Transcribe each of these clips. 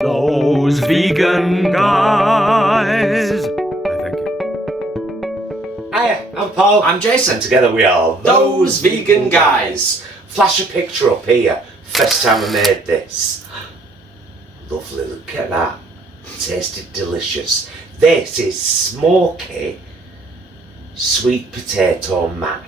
Those vegan guys. Thank you. Hiya, I'm Paul. I'm Jason. Together we are Those Vegan Guys. Flash a picture up here. First time I made this. Lovely, look at that. Tasted delicious. This is Smoky sweet potato mac.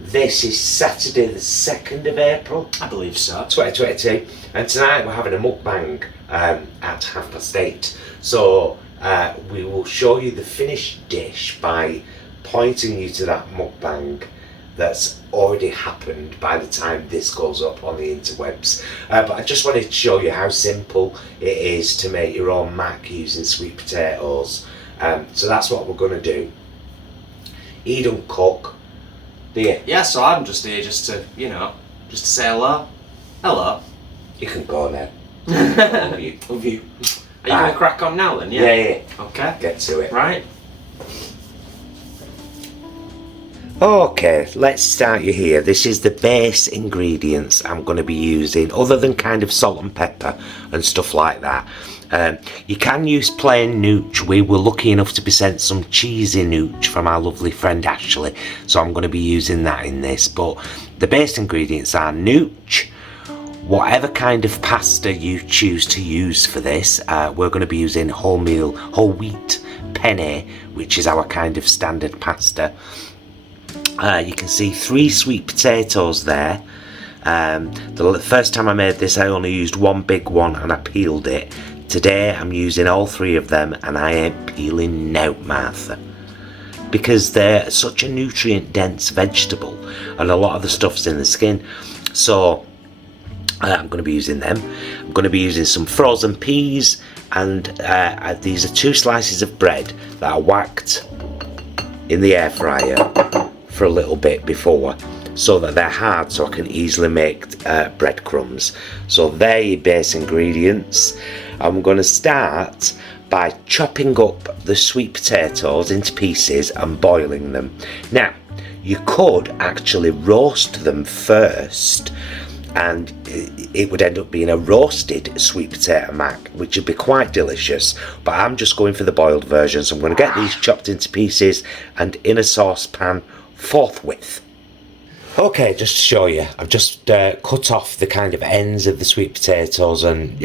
This is Saturday the 2nd of April. I believe so. 2022. And tonight we're having a mukbang at 8:30. So we will show you the finished dish by pointing you to that mukbang that's already happened by the time this goes up on the interwebs. But I just wanted to show you how simple it is to make your own mac using sweet potatoes. So that's what we're going to do. Eat and cook. Do you? Yeah, so I'm just here just to say hello. Hello. You can go now. Love you. Love you. Are you going to crack on now then? Yeah. Okay. Get to it. Right. Okay, let's start you here. This is the base ingredients I'm going to be using, other than kind of salt and pepper and stuff like that. You can use plain nooch. We were lucky enough to be sent some cheesy nooch from our lovely friend Ashley, so I'm going to be using that in this. But the base ingredients are nooch, whatever kind of pasta you choose to use for this. We're going to be using whole wheat penne, which is our kind of standard pasta. You can see 3 sweet potatoes there. The first time I made this I only used one big one and I peeled it. Today I'm using all 3 of them and I ain't peeling now, Martha, because they're such a nutrient dense vegetable and a lot of the stuff's in the skin. So I'm going to be using them. I'm going to be using some frozen peas, and these are 2 slices of bread that I whacked in the air fryer for a little bit before, so that they're hard so I can easily make breadcrumbs. So they're your base ingredients. I'm going to start by chopping up the sweet potatoes into pieces and boiling them. Now, you could actually roast them first, and it would end up being a roasted sweet potato mac, which would be quite delicious, but I'm just going for the boiled version. So I'm going to get these chopped into pieces and in a saucepan forthwith. Okay, just to show you, I've just cut off the kind of ends of the sweet potatoes and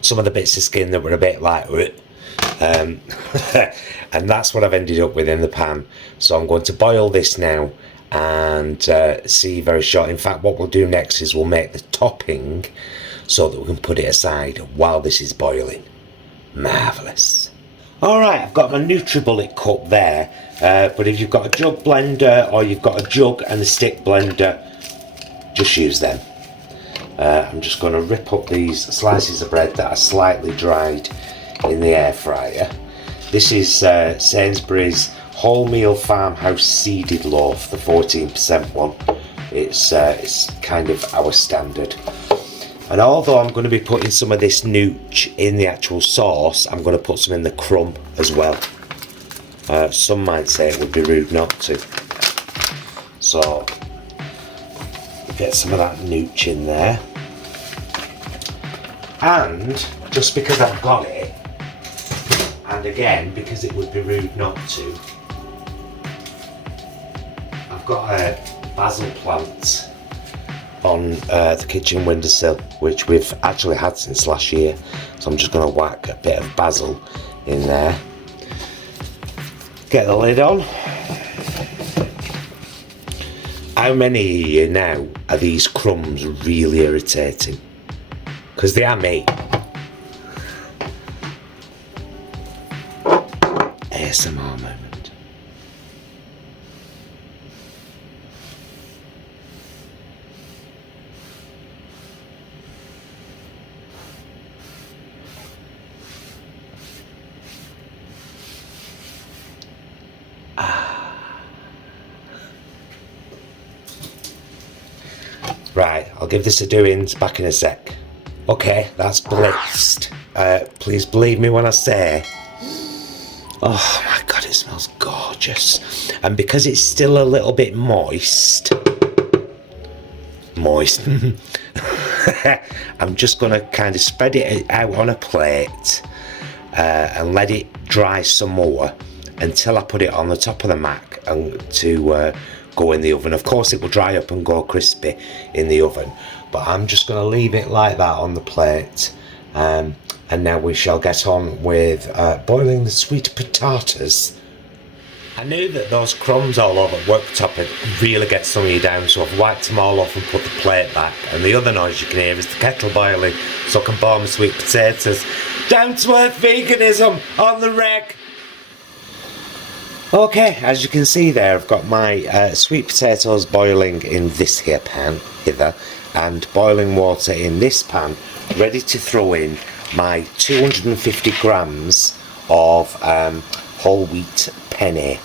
some of the bits of skin that were a bit like and that's what I've ended up with in the pan. So I'm going to boil this now and see very short. In fact, what we'll do next is we'll make the topping so that we can put it aside while this is boiling. Marvellous. Alright, I've got my NutriBullet cup there, but if you've got a jug blender or you've got a jug and a stick blender, just use them. I'm just going to rip up these slices of bread that are slightly dried in the air fryer. This is Sainsbury's wholemeal farmhouse seeded loaf, the 14% one. It's kind of our standard. And although I'm going to be putting some of this nooch in the actual sauce, I'm going to put some in the crumb as well. Some might say it would be rude not to. So, get some of that nooch in there. And, just because I've got it, and again, because it would be rude not to, I've got a basil plant on the kitchen windowsill, which we've actually had since last year. So I'm just going to whack a bit of basil in there. Get the lid on. How many of you now are these crumbs really irritating? Because they are me. ASMR moment. Right, I'll give this a doings back in a sec. Okay, that's blitzed. Please believe me when I say, oh my god, it smells gorgeous. And because it's still a little bit moist, I'm just going to kind of spread it out on a plate and let it dry some more until I put it on the top of the mac and to go in the oven. Of course it will dry up and go crispy in the oven, but I'm just going to leave it like that on the plate, and now we shall get on with boiling the sweet potatoes. I knew that those crumbs all over the worktop would really get some of you down, so I've wiped them all off and put the plate back, and the other noise you can hear is the kettle boiling so I can boil my sweet potatoes. Down to earth veganism on the reg. Okay, as you can see there, I've got my sweet potatoes boiling in this here pan, hither, and boiling water in this pan, ready to throw in my 250 grams of whole wheat penne.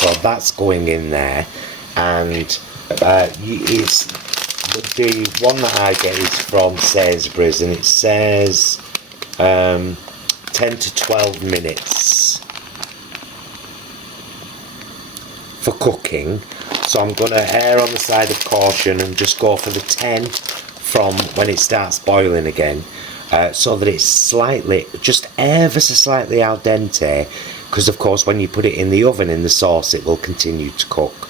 So that's going in there, and it's the one that I get is from Sainsbury's, and it says 10 to 12 minutes for cooking, so I'm going to err on the side of caution and just go for the 10 from when it starts boiling again, so that it's slightly, just ever so slightly al dente, because of course when you put it in the oven in the sauce it will continue to cook.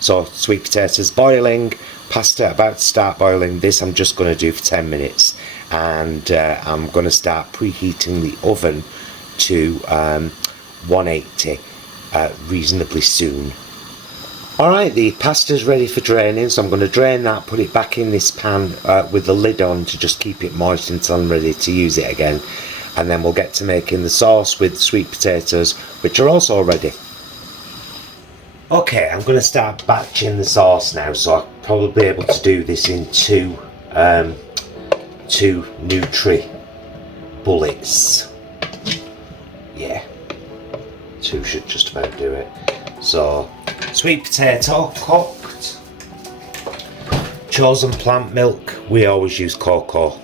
So sweet potatoes boiling, pasta about to start boiling. This I'm just going to do for 10 minutes, and I'm going to start preheating the oven to 180 reasonably soon. Alright, the pasta's ready for draining, so I'm going to drain that, put it back in this pan with the lid on to just keep it moist until I'm ready to use it again, and then we'll get to making the sauce with sweet potatoes, which are also ready. Okay, I'm going to start batching the sauce now, so I'll probably be able to do this in two Nutri bullets. Yeah, two should just about do it. So, sweet potato cooked, chosen plant milk. We always use cocoa,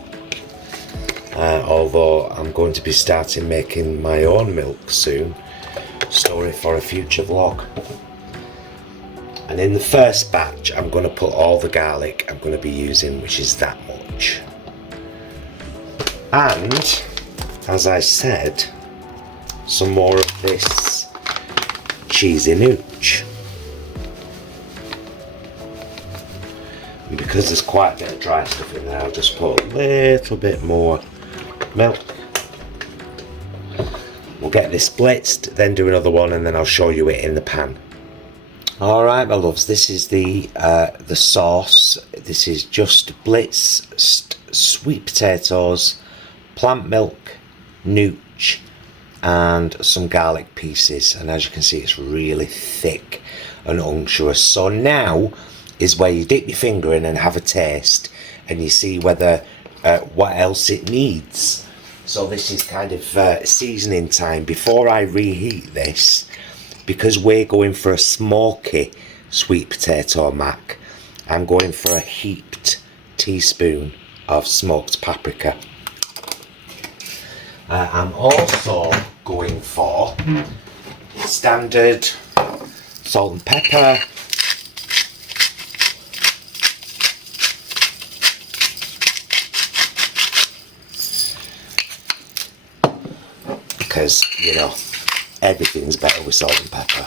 although I'm going to be starting making my own milk soon. Story for a future vlog. And in the first batch I'm going to put all the garlic I'm going to be using, which is that much. And as I said, some more of this cheesy nooch. And because there's quite a bit of dry stuff in there, I'll just put a little bit more milk. We'll get this blitzed, then do another one, and then I'll show you it in the pan. Alright my loves, this is the sauce. This is just blitzed sweet potatoes, plant milk, nooch, and some garlic pieces, and as you can see it's really thick and unctuous. So now is where you dip your finger in and have a taste, and you see whether what else it needs. So this is kind of seasoning time before I reheat this, because we're going for a smoky sweet potato mac. I'm going for a heaped teaspoon of smoked paprika. I'm also going for standard salt and pepper, because you know everything's better with salt and pepper,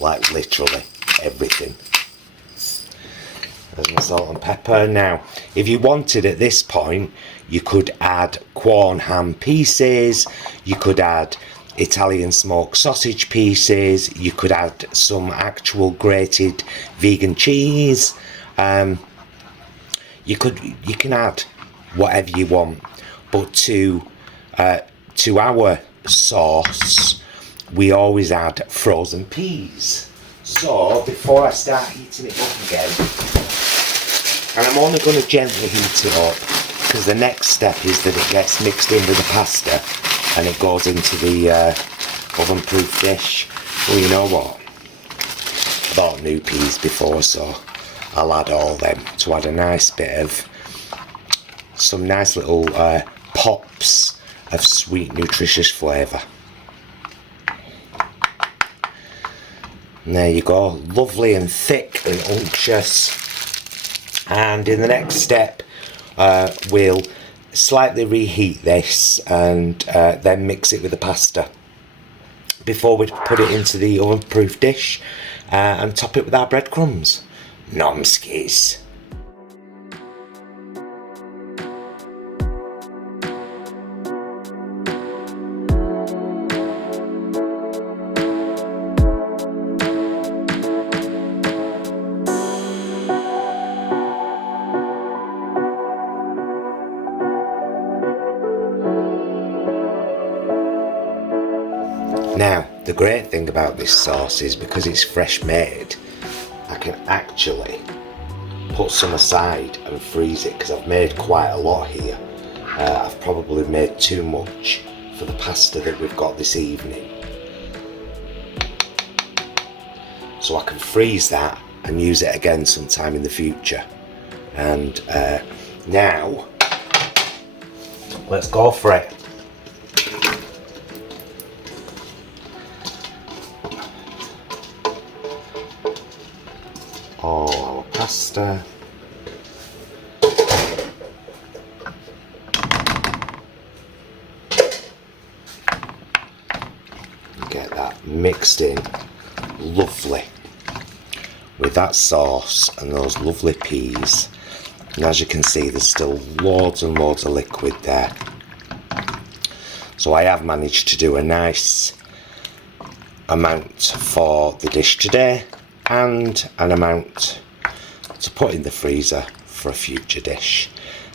like literally everything. There's my salt and pepper. Now if you wanted at this point you could add corn ham pieces, you could add Italian smoked sausage pieces, you could add some actual grated vegan cheese. You can add whatever you want, but to our sauce we always add frozen peas. So before I start heating it up again, and I'm only going to gently heat it up, because the next step is that it gets mixed in with the pasta and it goes into the oven proof dish. Well, you know what, I bought new peas before, so I'll add all them to add a nice bit of some nice little pops of sweet nutritious flavour. And there you go, lovely and thick and unctuous. And in the next step, we'll slightly reheat this and then mix it with the pasta before we put it into the oven-proof dish and top it with our breadcrumbs. Nomskis. Now, the great thing about this sauce is because it's fresh made, I can actually put some aside and freeze it because I've made quite a lot here. I've probably made too much for the pasta that we've got this evening. So I can freeze that and use it again sometime in the future. And now, let's go for it. All our pasta. Get that mixed in lovely with that sauce and those lovely peas. And as you can see, there's still loads and loads of liquid there. So I have managed to do a nice amount for the dish today, and an amount to put in the freezer for a future dish.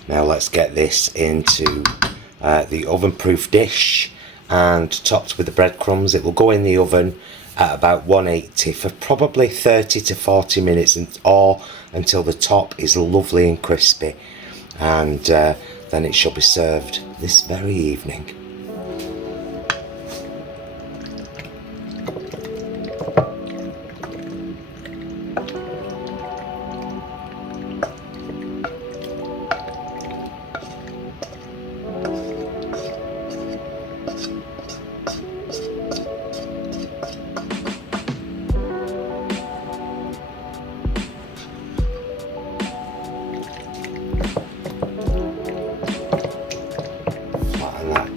Now let's get this into the oven-proof dish and topped with the breadcrumbs. It will go in the oven at about 180 for probably 30 to 40 minutes, or until the top is lovely and crispy, and then it shall be served this very evening.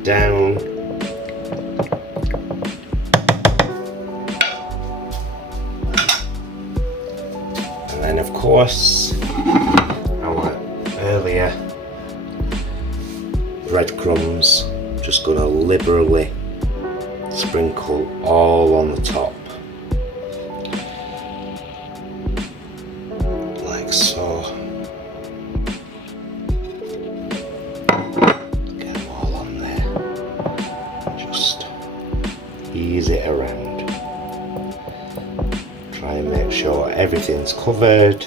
Down. And then of course our earlier breadcrumbs, just going to liberally sprinkle all on the top like so. Ease it around. Try and make sure everything's covered.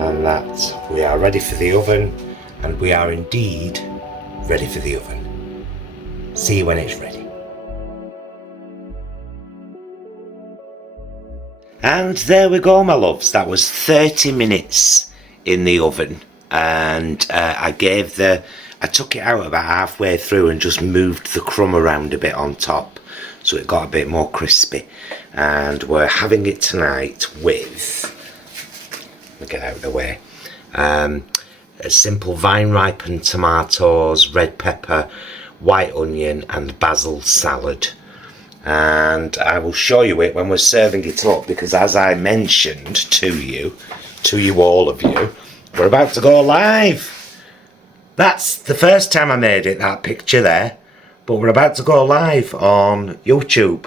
And that we are ready for the oven, and we are indeed ready for the oven. See you when it's ready. And there we go, my loves. That was 30 minutes in the oven, and I took it out about halfway through and just moved the crumb around a bit on top so it got a bit more crispy. And we're having it tonight with, let me get out of the way, a simple vine ripened tomatoes, red pepper, white onion and basil salad. And I will show you it when we're serving it up, because as I mentioned to you all of you, we're about to go live. That's the first time I made it, that picture there, but we're about to go live on YouTube.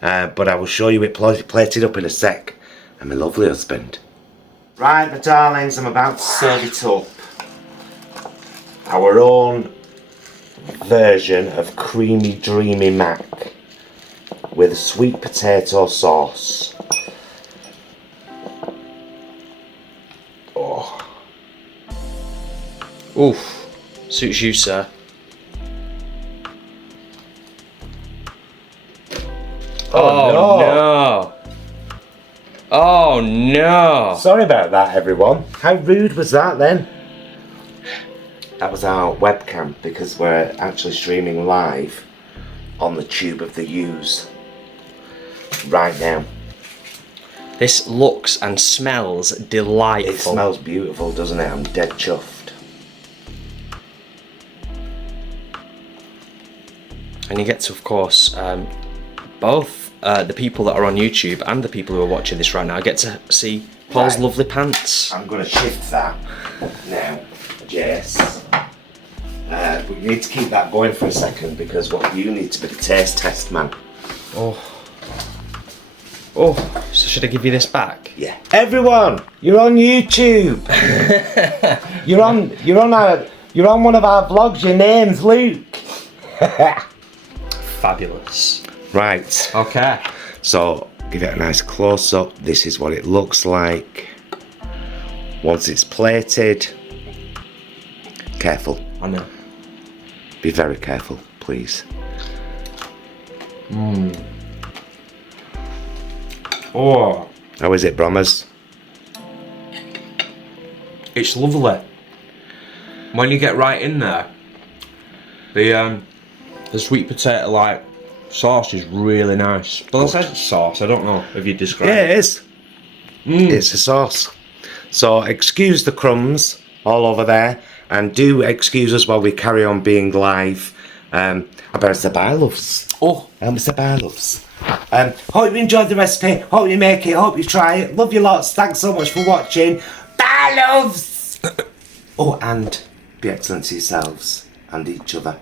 But I will show you it plated up in a sec, and my lovely husband. Right, my darlings, I'm about to serve it up. Our own version of creamy, dreamy mac with a sweet potato sauce. Oh. Oof. Suits you, sir. Oh no. Oh no. Sorry about that, everyone. How rude was that then? That was our webcam, because we're actually streaming live on the tube of the U's right now. This looks and smells delightful. It smells beautiful, doesn't it? I'm dead chuffed. And you get to, of course, both the people that are on YouTube and the people who are watching this right now get to see Paul's Right. lovely pants. I'm going to shift that now, Jess. But you need to keep that going for a second because what you need to be the taste test man. Oh, so should I give you this back? Yeah. Everyone, you're on YouTube. you're on one of our vlogs. Your name's Luke. Fabulous. Right. Okay. So give it a nice close up. This is what it looks like once it's plated. Careful. I know. Be very careful, please. Oh, How is it, Brommers? it's lovely. When you get right in there, the sweet potato like sauce is really nice. Well, it says sauce. I don't know if you describe. Yeah, it is. It's a sauce. So excuse the crumbs all over there, and do excuse us while we carry on being live. I better say bye, loves. Oh, Say bye, loves. Hope you enjoyed the recipe. Hope you make it. Hope you try it. Love you lots. Thanks so much for watching. Bye, loves. Oh, and be excellent to yourselves and each other.